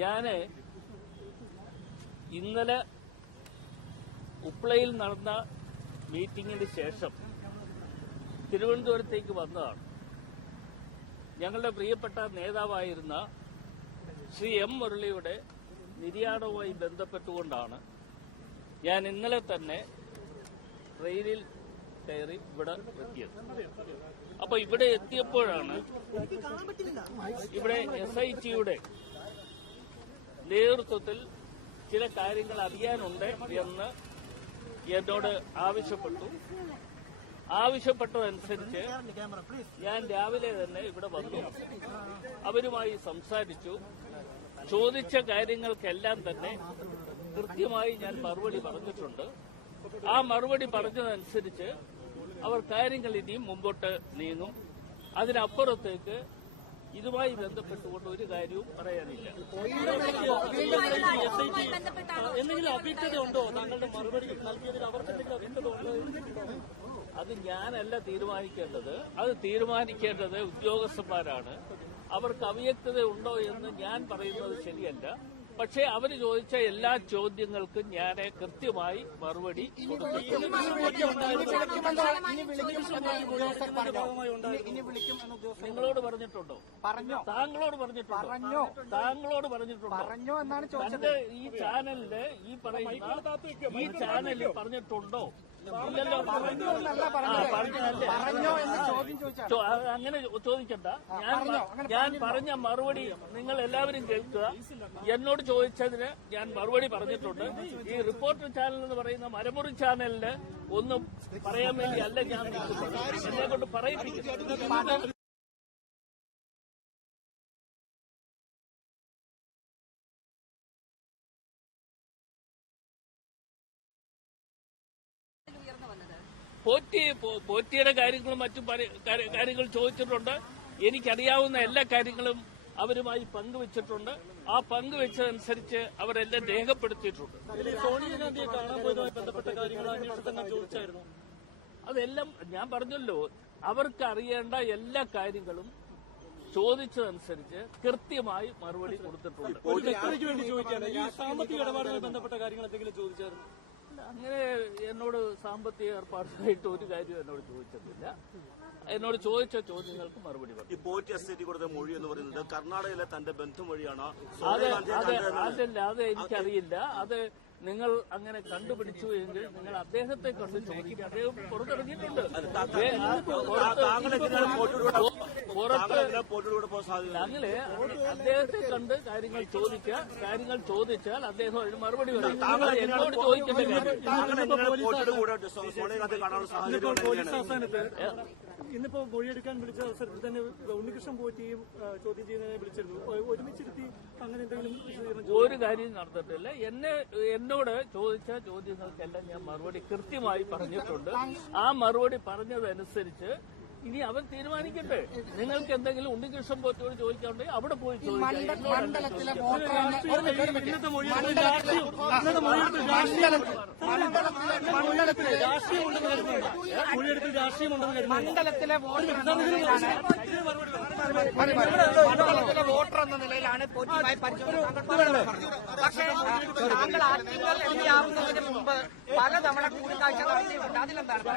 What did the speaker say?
ഞാന് ഇന്നലെ ഉപ്ലയിൽ നടന്ന മീറ്റിംഗിന് ശേഷം തിരുവനന്തപുരത്തേക്ക് വന്നതാണ്. ഞങ്ങളുടെ പ്രിയപ്പെട്ട നേതാവായിരുന്ന ശ്രീ എം മുരളിയുടെ നിര്യാണവുമായി ബന്ധപ്പെട്ടുകൊണ്ടാണ് ഞാൻ ഇന്നലെ തന്നെ ട്രെയിനിൽ കയറി ഇവിടെ എത്തിയത്. അപ്പൊ ഇവിടെ എത്തിയപ്പോഴാണ് ഇവിടെ SITയുടെ നേതൃത്വത്തിൽ ചില കാര്യങ്ങൾ അറിയാനുണ്ട് എന്ന് എന്നോട് ആവശ്യപ്പെട്ടതനുസരിച്ച് ഞാൻ രാവിലെ തന്നെ ഇവിടെ വന്നു. അവരുമായി സംസാരിച്ചു. ചോദിച്ച കാര്യങ്ങൾക്കെല്ലാം തന്നെ കൃത്യമായി ഞാൻ മറുപടി പറഞ്ഞിട്ടുണ്ട്. ആ മറുപടി പറഞ്ഞതനുസരിച്ച് അവർ കാര്യങ്ങൾ ഇനിയും മുമ്പോട്ട് നീങ്ങും. അതിനപ്പുറത്തേക്ക് ഇതുമായി ബന്ധപ്പെട്ടുകൊണ്ട് ഒരു കാര്യവും പറയാനില്ല. എന്തെങ്കിലും അവ്യക്തതയുണ്ടോ? താങ്കളുടെ മറുപടി നൽകിയതിൽ അവർക്ക് എന്തെങ്കിലും അവ്യക്തത ഉണ്ടോ? അത് ഞാനല്ല തീരുമാനിക്കേണ്ടത്. അത് തീരുമാനിക്കേണ്ടത് ഉദ്യോഗസ്ഥന്മാരാണ്. അവർക്ക് അവ്യക്തത ഉണ്ടോ എന്ന് ഞാൻ പറയുന്നത് ശരിയല്ല. പക്ഷേ അവർ ചോദിച്ച എല്ലാ ചോദ്യങ്ങൾക്കും ഞാൻ കൃത്യമായി മറുപടി കൊടുത്തു. നിങ്ങളോട് പറഞ്ഞിട്ടുണ്ടോ? താങ്കളോട് പറഞ്ഞിട്ടുണ്ടോ? തന്റെ ഈ ചാനലില് ഈ ചാനലിൽ പറഞ്ഞിട്ടുണ്ടോ? ഇല്ലല്ലോ. അങ്ങനെ ചോദിക്കണ്ട. ഞാൻ പറഞ്ഞ മറുപടി നിങ്ങൾ എല്ലാവരും കേൾക്കുക. എന്നോട് ചോദിച്ചതിന് ഞാൻ മറുപടി പറഞ്ഞിട്ടുണ്ട്. ഈ റിപ്പോർട്ടർ ചാനൽ എന്ന് പറയുന്ന മരമുറി ചാനലിന് ഒന്നും പറയാൻ വേണ്ടി അല്ല ഞാൻ എന്നെ കൊണ്ട് പറയിപ്പിക്കുന്നു. പോറ്റിയുടെ കാര്യങ്ങളും മറ്റു കാര്യങ്ങൾ ചോദിച്ചിട്ടുണ്ട്. എനിക്കറിയാവുന്ന എല്ലാ കാര്യങ്ങളും അവരുമായി പങ്കുവച്ചിട്ടുണ്ട്. ആ പങ്കുവച്ചതനുസരിച്ച് അവരെല്ലാം രേഖപ്പെടുത്തിയിട്ടുണ്ട്. സോണിയാഗാന്ധിയെ കാണാൻ പോയതുമായി ബന്ധപ്പെട്ട കാര്യങ്ങൾ അന്വേഷണം ചോദിച്ചായിരുന്നു. അതെല്ലാം ഞാൻ പറഞ്ഞല്ലോ. അവർക്ക് അറിയേണ്ട എല്ലാ കാര്യങ്ങളും ചോദിച്ചതനുസരിച്ച് കൃത്യമായി മറുപടി കൊടുത്തിട്ടുണ്ട്. സാമ്പത്തിക ഇടപാടുമായി ബന്ധപ്പെട്ട കാര്യങ്ങൾ എന്തെങ്കിലും ചോദിച്ചായിരുന്നു? അങ്ങനെ എന്നോട് സാമ്പത്തിക ഏർപ്പാടുമായിട്ട് ഒരു കാര്യവും എന്നോട് ചോദിച്ചിട്ടില്ല. എന്നോട് ചോദിച്ച ചോദ്യങ്ങൾക്ക് മറുപടി പറഞ്ഞു. ഈ പോറ്റി SIT കൊടുത്ത മൊഴി എന്ന് പറയുന്നത് കർണാടകയിലെ തന്റെ ബന്ധുമൊഴിയാണ്. അത് എനിക്കറിയില്ല. അത് നിങ്ങൾ അങ്ങനെ കണ്ടുപിടിച്ചു എങ്കിൽ നിങ്ങൾ അദ്ദേഹത്തെ കണ്ട് ചോദിക്കുക. അദ്ദേഹം പുറത്തിറങ്ങിയിട്ടുണ്ട്. ഞങ്ങള് അദ്ദേഹത്തെ കണ്ട് കാര്യങ്ങൾ ചോദിക്കുക. കാര്യങ്ങൾ ചോദിച്ചാൽ അദ്ദേഹം അതിന് മറുപടി പറയും. എന്നോട് ചോദിക്കേണ്ട ഇന്നിപ്പോ മൊഴിയെടുക്കാൻ വിളിച്ച അവസരത്തിൽ തന്നെ ഉണ്ണികൃഷ്ണൻ പോറ്റിയും ചോദ്യം ചെയ്യുന്നതിനെ വിളിച്ചിരുന്നു. ഒരുമിച്ചിരുത്തി അങ്ങനെ എന്തെങ്കിലും ഒരു കാര്യം നടന്നിട്ടില്ല. എന്നോട് ചോദിച്ച ചോദ്യങ്ങൾക്കെല്ലാം ഞാൻ മറുപടി കൃത്യമായി പറഞ്ഞിട്ടുണ്ട്. ആ മറുപടി പറഞ്ഞതനുസരിച്ച് ഇനി അവൻ തീരുമാനിക്കട്ടെ. നിങ്ങൾക്ക് എന്തെങ്കിലും ഉണ്ണികൃഷ്ണൻ പോറ്റിയോട് ചോദിക്കാനുണ്ടെങ്കിൽ അവിടെ പോയി ചോദിക്കാം. മണ്ഡലത്തിലെ വോട്ടർ എന്ന നിലയിലാണ് പോറ്റിയുമായി പരിചയം. പക്ഷേ താങ്കൾ ആറ്റിങ്ങൽ MP ആവുന്നതിന് മുമ്പ് പലതവണ കൂടിക്കാഴ്ച നടത്തിയിട്ടുണ്ട്. അതിലെന്താണ്?